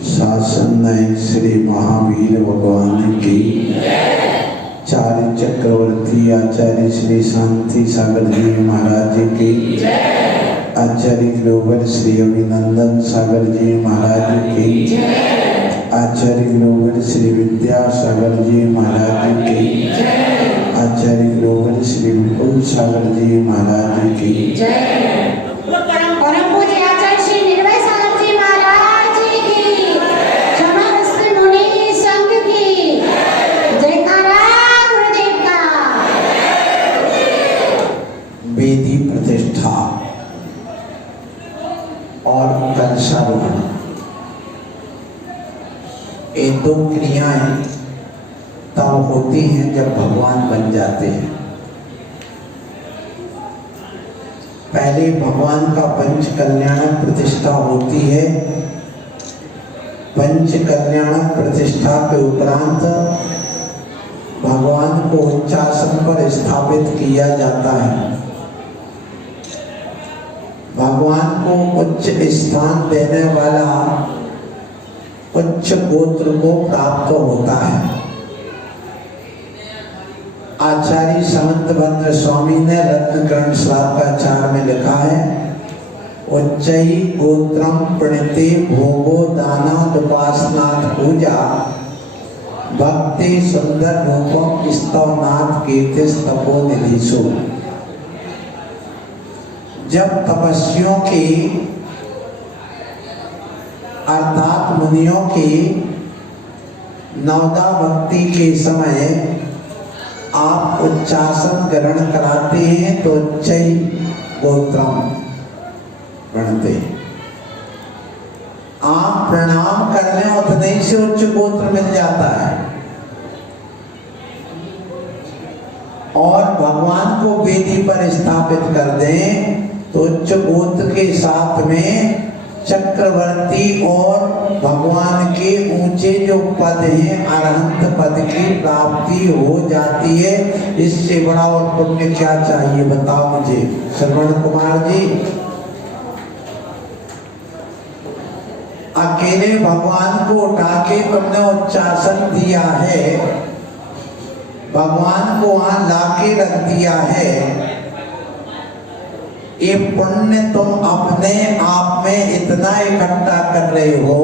शासन नायक श्री महावीर भगवान की, चार चक्रवर्ती आचार्य श्री शांति सागर जी महाराज की, आचार्य ग्लोबल श्री अभिनंदन सागर जी महाराज की, आचार्य ग्लोबल श्री विद्यासागर जी महाराज की, आचार्य ग्लोबल श्री विपुल सागर जी महाराज की, परम पूज्य आचार्य श्री निर्भय सागर जी महाराज की, समस्त मुनि संघ की जयकारा गुरुदेव का। वेदी प्रतिष्ठा और कलशारोहण, ये दो क्रियाएं तब होती हैं जब भगवान बन जाते हैं। पहले भगवान का पंच कल्याणक प्रतिष्ठा होती है। पंच कल्याणक प्रतिष्ठा के उपरांत भगवान को उच्चासन पर स्थापित किया जाता है। भगवान को उच्च स्थान देने वाला उच्च गोत्र को प्राप्त होता है। आचार्य समंतभद्र स्वामी ने रत्नकरण श्लाकाचार में लिखा है, उच्चई गोत्रम प्रणिते भोगो दानादुपासनाथ पूजा भक्ति सुंदर रूपम स्तवनाथ कीर्तिस तपो निधिसु। जब तपस्वियों की अर्थात मुनियों की नवदा भक्ति के समय आप उच्चासन ग्रहण कराते हैं तो उच्चई गोत्रम प्रणते, आप प्रणाम कर लें उतने से उच्च गोत्र मिल जाता है। और भगवान को वेदी पर स्थापित कर दें तो उच्च गोत्र के साथ में चक्रवर्ती और भगवान के ऊंचे जो पद हैं अरहंत पद की प्राप्ति हो जाती है। इससे बड़ा और पुण्य क्या चाहिए बताओ मुझे श्रवण कुमार जी। अकेले भगवान को उठा के तुमने उच्चासन दिया है, भगवान को वहां लाके रख दिया है, ये पुण्य तुम अपने आप में इतना इकट्ठा कर रहे हो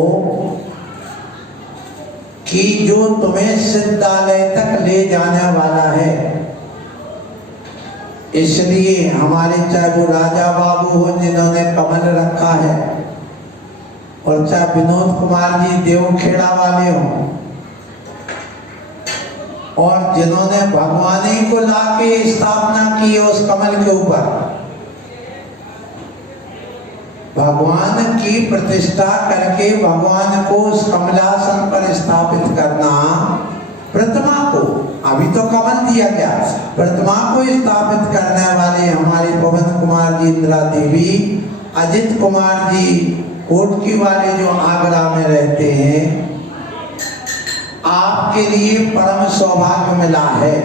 कि जो तुम्हें सिद्धालय तक ले जाने वाला है। इसलिए हमारे चाहे वो राजा बाबू हो जिन्होंने कमल रखा है, और चाहे विनोद कुमार जी देवखेड़ा वाले हो, और जिन्होंने भगवान ही को लाके स्थापना की है उस कमल के ऊपर, भगवान की प्रतिष्ठा करके भगवान को उस कमलासन पर स्थापित करना, प्रतिमा को, अभी तो कमल दिया गया, प्रतिमा को स्थापित करने वाले हमारे पवन कुमार जी, इंदिरा देवी, अजित कुमार जी कोटकी वाले जो आगरा में रहते हैं, आपके लिए परम सौभाग्य मिला है।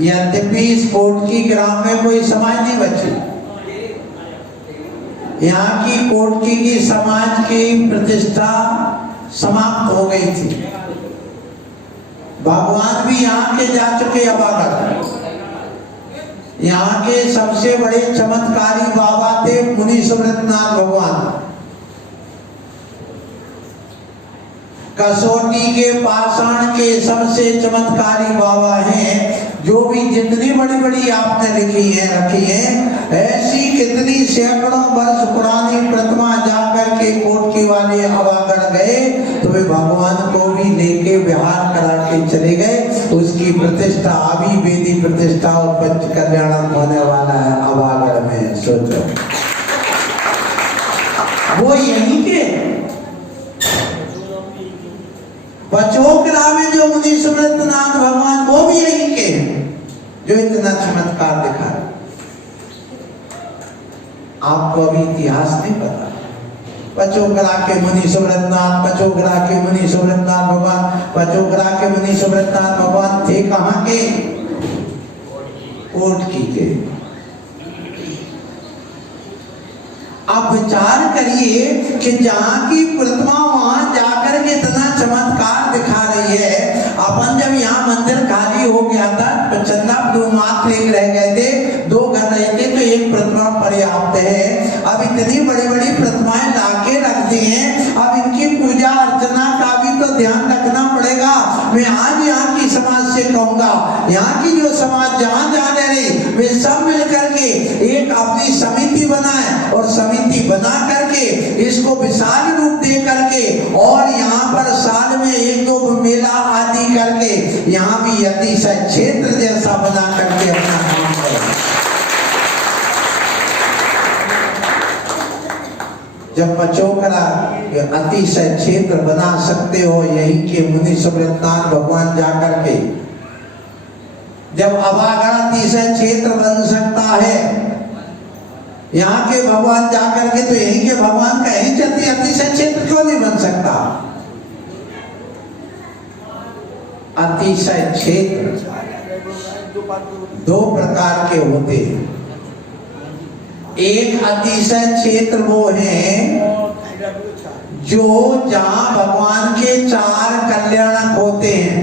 यद्यपि इस कोटकी ग्राम में कोई समाज नहीं बची, यहाँ की कोटकी की समाज की प्रतिष्ठा समाप्त हो गई थी। भगवान भी यहाँ के जा चुके अभागत। यहाँ के सबसे बड़े चमत्कारी बाबा थे मुनि सुब्रतनाथ भगवान। कसौटी के पाषाण के सबसे चमत्कारी बाबा हैं। जो भी जितनी बड़ी बड़ी आपने लिखी है रखी है, ऐसी कितनी सैकड़ों वर्ष पुरानी प्रतिमा जाकर के कोटकी वाले अवागढ़ गए तो वे भगवान को भी लेके विहार करा के चले गए। उसकी प्रतिष्ठा अभी वेदी प्रतिष्ठा और पंच कल्याणम होने वाला है अवागढ़ में। सोचो वो यहीं के बचोकरा में जो मुनि सुब्रतनाथ भगवान वो भी यहीं के जो इतना चमत्कार दिखा। आपको अभी इतिहास नहीं पता। बचोकरा के मुनि सुब्रतनाथ, बचोकरा के मुनि सुब्रतनाथ भगवान, बचोकरा के मुनि सुब्रतनाथ भगवान थे कहाँ के? कोटकी के। आप विचार करिए कि जहाँ की प्रतिमा वहां जाकर के इतना चमत्कार दिखा रही है। अपन जब यहाँ मंदिर खाली हो गया था, चंदा दो मात्र एक रह गए थे, 2 घर रहे थे, तो एक प्रतिमा पर्याप्त है। अब इतनी बड़ी बड़ी प्रतिमाएं लाके रखते हैं, अब इनकी पूजा अर्चना का भी तो ध्यान रखना पड़ेगा। मैं आज यहाँ की समाज से कहूंगा, यहाँ की जो समाज जहाँ जहाँ रह रही, वे सब मिलकर के एक अपनी समिति बनाए और समिति बना करके इसको विशाल रूप दे करके और यहाँ पर साल में 1-2 मेला आदि करके यहाँ भी अतिशय क्षेत्र जैसा बना करके अपना काम करें। जब पचोकरा अतिशय क्षेत्र बना सकते हो, यही के मुनि सुब्रतनाथ भगवान जाकर के, जब अभागण अतिशय क्षेत्र बन सकता है, यहाँ के भगवान जाकर के, तो यहीं के भगवान का यहीं चलती अतिशय क्षेत्र क्यों नहीं बन सकता? अतिशय क्षेत्र 2 प्रकार के होते हैं। एक अतिशय क्षेत्र वो है जो जहां भगवान के 4 कल्याणक होते हैं।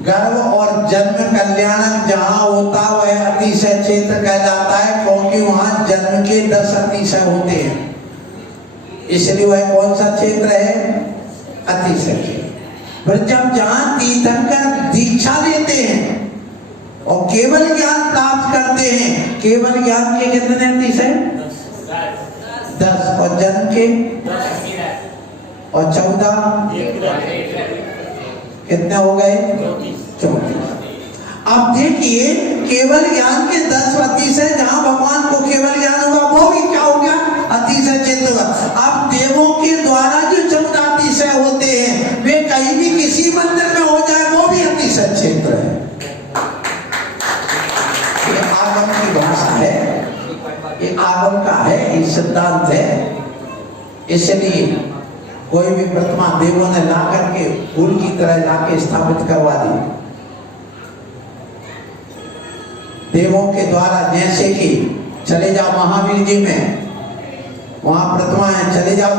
गर्भ और जन्म कल्याणक जहां होता वह अतिशय क्षेत्र कहलाता है, क्योंकि वहां जन्म के 10 अतिशय होते हैं, इसलिए वह कौन सा क्षेत्र है? अतिशय क्षेत्र। फिर जब जहां तीर्थंकर दीक्षा लेते हैं और केवल ज्ञान प्राप्त करते हैं, केवल ज्ञान के कितने अतिशय? 10। और जन्म के और 14 कितने हो गए? 24। अब देखिए, केवल ज्ञान के 10 अतिशय, जहां भगवान को केवल ज्ञान होगा वो भी क्या हो गया? अतिशय क्षेत्र होगा। अब देवों के द्वारा जो 14 अतिशय होते हैं, वे कहीं भी किसी मंदिर में हो जाए वो भी अतिशय क्षेत्र है। ये आगम की भाषा है, ये आगम का है, ये सिद्धांत है। इसलिए कोई भी प्रतिमा देवों ने ला करके फूल की तरह लाके स्थापित करवा दी। देवों के द्वारा, जैसे कि चले जाओ महावीर जी में, वहां प्रतिमा है, चले जाओ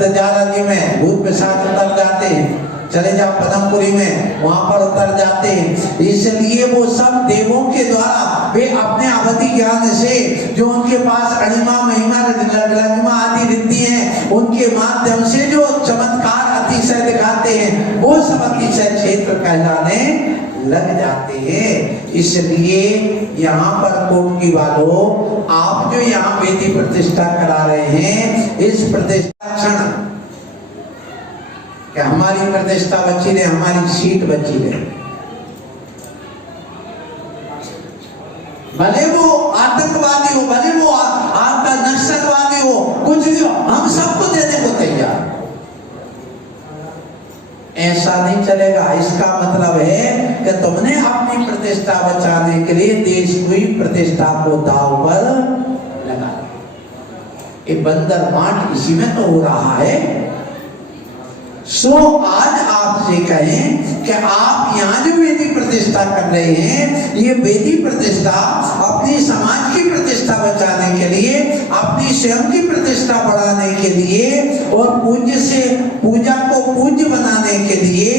तेजारा जी में भूत पिशाच उतर जाते हैं, चले जाओ पदमपुरी में, वहां पर उतर जाते हैं। इसलिए वो सब देवों के द्वारा, वे अपने अवधि ज्ञान से, जो उनके पास अणिमा महिमा लघिमा आदि रिद्धि है, उनके माध्यम से जो चमत्कार अतिशय दिखाते हैं, वो सब अतिशय क्षेत्र कहलाने लग जाते हैं। इसलिए यहाँ पर कोटकी वालों, आप जो यहाँ वेदी प्रतिष्ठा करा रहे हैं, इस प्रतिष्ठा क्षण कि हमारी प्रतिष्ठा बची रहे, हमारी सीट बची रहे, भले वो आतंकवादी हो, भले वो आपका नक्सलवादी हो, कुछ भी हो, हम सबको देने को तैयार। ऐसा नहीं चलेगा। इसका मतलब है कि तुमने अपनी प्रतिष्ठा बचाने के लिए देश की प्रतिष्ठा को दांव पर लगा दिया। ये बंदर मांट इसी में तो हो रहा है। सो आज आपसे कहें कि आप यहाँ जो वेदी प्रतिष्ठा कर रहे हैं, ये वेदी प्रतिष्ठा अपनी समाज की प्रतिष्ठा बचाने के लिए, अपनी स्वयं की प्रतिष्ठा बढ़ाने के लिए और पूज्य से पूजा को पूज्य बनाने के लिए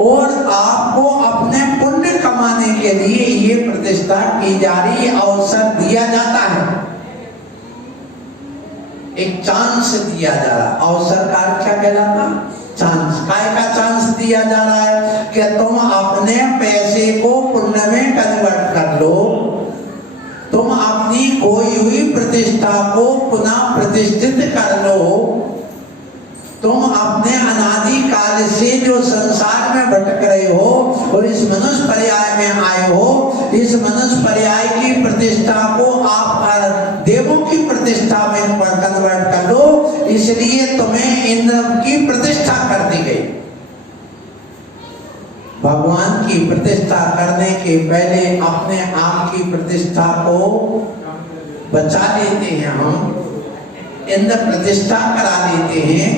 और आपको अपने पुण्य कमाने के लिए ये प्रतिष्ठा की जा रही, अवसर दिया जाता है, एक चांस दिया जा रहा। अवसर का क्या कहलाता? चांस। काय का चांस दिया जा रहा है कि तुम अपने पैसे को पुण्य में कन्वर्ट कर लो, तुम अपनी खोई हुई प्रतिष्ठा को पुनः प्रतिष्ठित कर लो, तुम अपने अनादि काल से जो संसार में भटक रहे हो और इस मनुष्य पर्याय में आए हो, इस मनुष्य पर्याय की प्रतिष्ठा को आप देवों की प्रतिष्ठा में कन्वर्ट कर लो, इसलिए तुम्हें इंद्र की प्रतिष्ठा कर दी गई। भगवान की प्रतिष्ठा करने के पहले अपने आप की प्रतिष्ठा को बचा लेते हैं, हम इंद्र प्रतिष्ठा करा लेते हैं,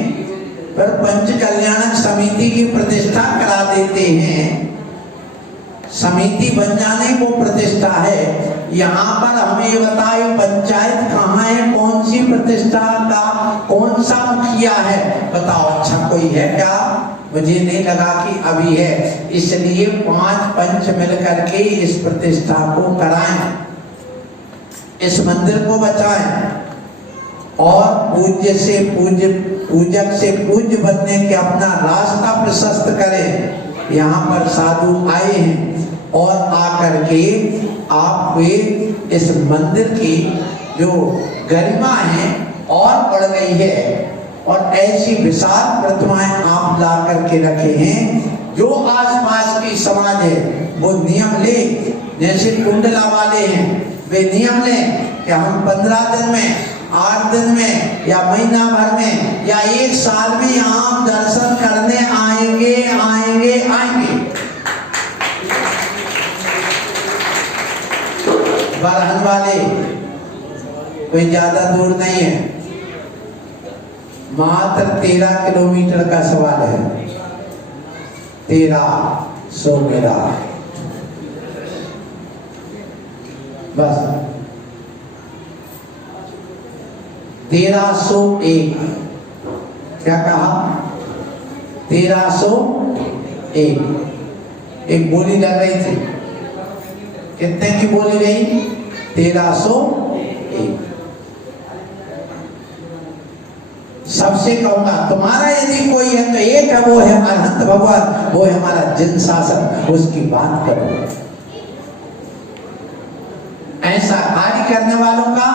फिर पंच कल्याणक समिति की प्रतिष्ठा करा देते हैं। समिति बन जाने को प्रतिष्ठा है। यहाँ पर हमें बताए पंचायत कहाँ है, कौन सी प्रतिष्ठा का कौन सा मुखिया है बताओ? अच्छा कोई है क्या? मुझे नहीं लगा कि अभी है, इसलिए 5 पंच मिलकर के इस प्रतिष्ठा को कराएं, इस मंदिर को बचाएं और पूज्य से पूज्य, पूजक से पूज्य बनने के अपना रास्ता प्रशस्त करें। यहाँ पर साधु आए हैं और आकर के आप वे इस मंदिर की जो गरिमा है और बढ़ गई है और ऐसी विशाल प्रतिमाएं आप ला करके रखे हैं। जो आसपास की समाज है वो नियम ले, जैसे कुंडला वाले हैं वे नियम लें कि हम 15 दिन में, 8 दिन में या महीना भर में या 1 साल में यहाँ दर्शन करने आएंगे आएंगे आएंगे। बरहन वाले कोई ज्यादा दूर नहीं है, मात्र 13 किलोमीटर का सवाल है। 1300 मेरा बस 1301 क्या कहा? 1301 एक बोली लग रही थी, कितने की बोली गई? 1301। सबसे कहूंगा तुम्हारा यदि कोई है तो एक है, वो है अनंत भगवान, वो है हमारा जिन शासन, उसकी बात करो। ऐसा कार्य करने वालों का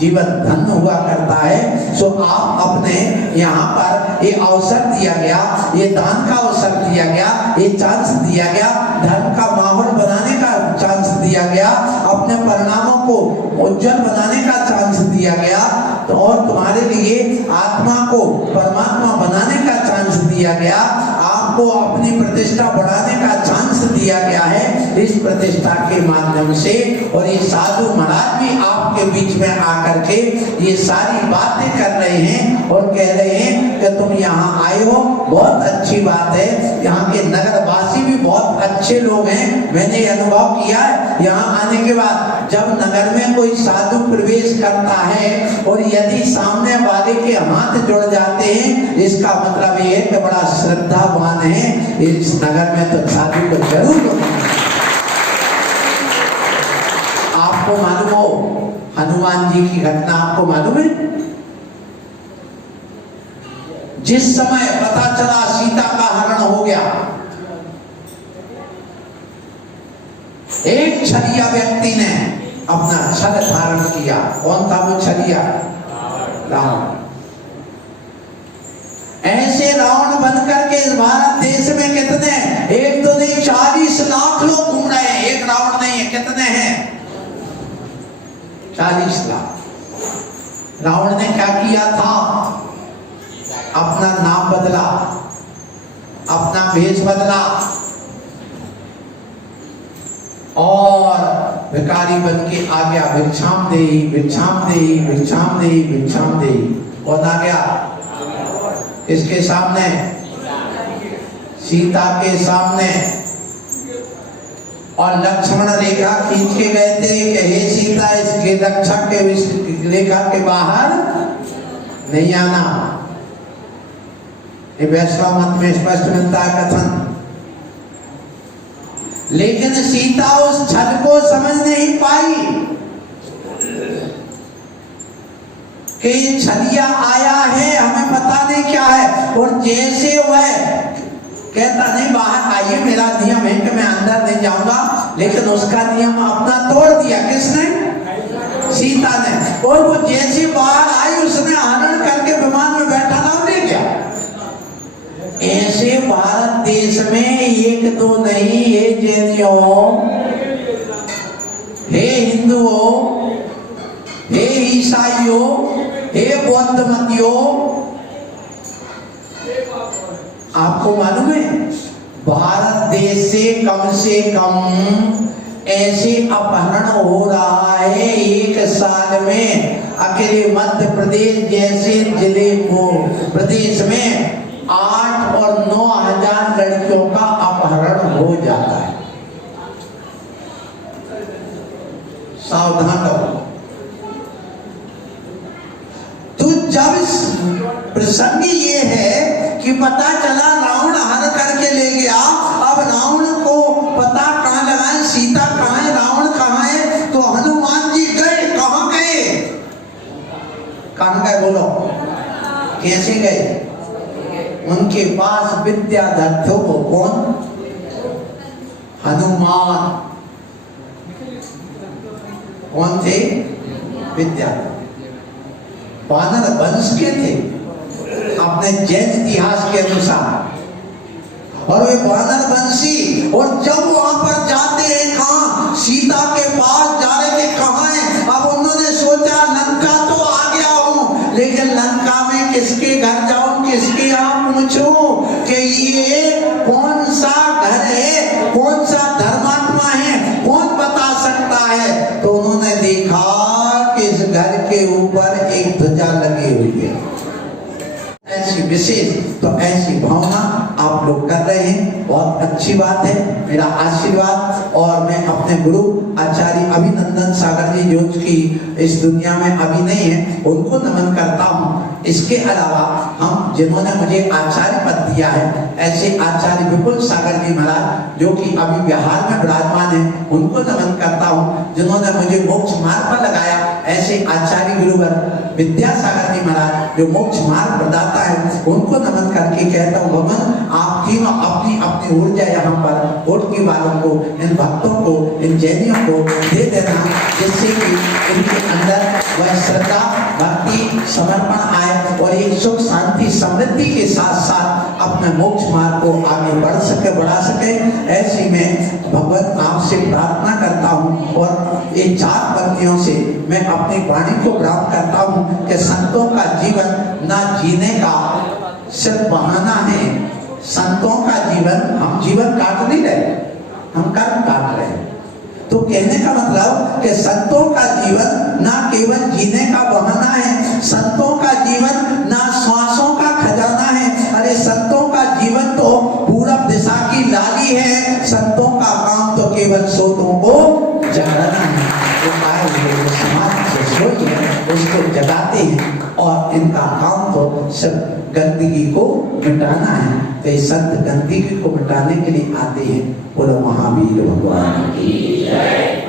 जीवन धन्य हुआ करता है। सो आप अपने यहाँ पर ये अवसर दिया गया, ये दान का अवसर दिया गया, ये चांस दिया गया, धर्म का माहौल बनाने का चांस दिया गया, अपने परिणामों को उज्जवल बनाने का चांस दिया गया, तो और तुम्हारे लिए आत्मा को परमात्मा बनाने का चांस दिया गया, आपको अपनी प्रतिष्ठा बढ़ाने का चांस दिया गया है इस प्रतिष्ठा के माध्यम से। और ये साधु महाराज भी आपके बीच में आकर के ये सारी बातें कर रहे हैं और कह रहे हैं कि तुम यहाँ आए हो, बहुत अच्छी बात है। यहाँ के नगरवासी भी बहुत अच्छे लोग हैं, मैंने अनुभव किया है यहाँ आने के बाद। जब नगर में कोई साधु प्रवेश करता है और यदि सामने वाले के हाथ जुड़ जाते हैं, इसका मतलब ये है कि बड़ा श्रद्धावान है, इस नगर में तो साधु को जरूर। आपको मालूम हो हनुमान जी की घटना आपको मालूम है? जिस समय पता चला सीता का हरण हो गया, एक छलिया व्यक्ति ने अपना छल धारण किया। कौन था वो छलिया? रावण। ऐसे रावण बनकर के इस भारत देश में कितने, एक तो नहीं 40 लाख लोग घूम रहे हैं। एक रावण नहीं है, कितने हैं? 40 लाख। रावण ने क्या किया था? अपना नाम बदला, अपना भेष बदला और भिखारी बन के आ गया। भिक्षाम देहि, भिक्षाम देहि, भिक्षाम देहि, भिक्षाम देहि। कौन आ गया? इसके सामने, सीता के सामने। और लक्ष्मण रेखा खींच के गए थे कि हे सीता, इसके रक्षा के रेखा के बाहर नहीं आना। ये वैष्णव मत में स्पष्ट मिलता है कथन। लेकिन सीता उस छल को समझ नहीं पाई कि छलिया आया है, हमें पता नहीं क्या है। और जैसे वह कहता नहीं बाहर आइए, मेरा नियम है कि मैं अंदर नहीं जाऊंगा, लेकिन उसका नियम अपना तोड़ दिया। किसने? सीता ने। और वो जैसे बाहर आई, उसने हरण करके विमान में बैठा नाम ले गया। ऐसे भारत देश में एक दो नहीं, हे जैनियों, हे हिंदुओं, हे ईसाइयों, हे बौद्ध मतियों, आपको मालूम है भारत देश से कम ऐसे अपहरण हो रहा है एक साल में। अकेले मध्य प्रदेश जैसे जिले को प्रदेश में 8 और 9 हजार लड़कियों का अपहरण हो जाता है। सावधान रहो। प्रसंग ये है कि पता चला रावण हर करके ले गया। अब रावण को पता कहाँ लगाए, सीता कहाँ है, रावण कहाँ है? तो हनुमान जी गए। कहाँ गए? कहाँ गए बोलो? कैसे गए? उनके पास विद्याधर थे। वो कौन? हनुमान। कौन थे? विद्याधर। वानर वंश के थे अपने जैन इतिहास के अनुसार, और वे वानर वंशी। और जब वहां पर जाते हैं, कहाँ? सीता के पास जा रहे थे। कहाँ है? अब उन्होंने सोचा लंका तो आ गया हूं, लेकिन लंका में किसके घर जाऊं, किसके यहाँ पूछूं कि ये कौन सा घर है, कौन सा धर्मात्मा है, कौन बता सकता है? तो उन्होंने देखा कि इस घर के ऊपर एक ध्वजा लगी हुई है। ऐसी विशेष, तो ऐसी भावना आप लोग कर रहे हैं, बहुत अच्छी बात है। मेरा आशीर्वाद। और मैं अपने गुरु आचार्य अभिनंदन सागर जी जो कि इस दुनिया में अभी नहीं है, उनको नमन करता हूँ। इसके अलावा हम जिन्होंने मुझे आचार्य पद दिया है, ऐसे आचार्य विपुल सागर जी महाराज जो कि अभी बिहार में विराजमान है, उनको नमन करता हूँ। जिन्होंने मुझे मोक्ष मार्ग पर लगाया, ऐसे आचार्य गुरुवर विद्यासागर जी महाराज जो मोक्ष मार्ग प्रदाता है, उनको नमन करके कहता हूँ भगवान आप तीनों अपनी अपनी ऊर्जा यहाँ पर उठकी वालों को, इन भक्तों को, इन जैनियों को दे देना, जिससे कि इनके अंदर वह श्रद्धा, भक्ति, समर्पण आए और एक सुख शांति समृद्धि के साथ साथ अपने मोक्ष मार्ग को आगे बढ़ सके, बढ़ा सके। ऐसी में भगवत आपसे प्रार्थना करता हूँ। और ये 4 पंक्तियों से मैं अपनी वाणी को प्राप्त करता हूँ कि संतों का जीवन ना जीने का सिर्फ बहाना है। संतों का जीवन, हम जीवन काट नहीं रहे, हम कर्म काट रहे हैं। तो कहने का मतलब कि संतों का जीवन ना केवल जीने का बहाना है, संतों का जीवन ना श्वासों का खजाना है। अरे संतों का जीवन तो पूरब दिशा की लाली है। संतों का काम तो केवल सोतों को जगाना है। तो समाज से सोच है उसको जगाते हैं, और इनका काम तो सिर्फ गंदगी को मिटाना है। तो ये संत गंदगी को मिटाने के लिए आते हैं। बोलो महावीर भगवान की जय।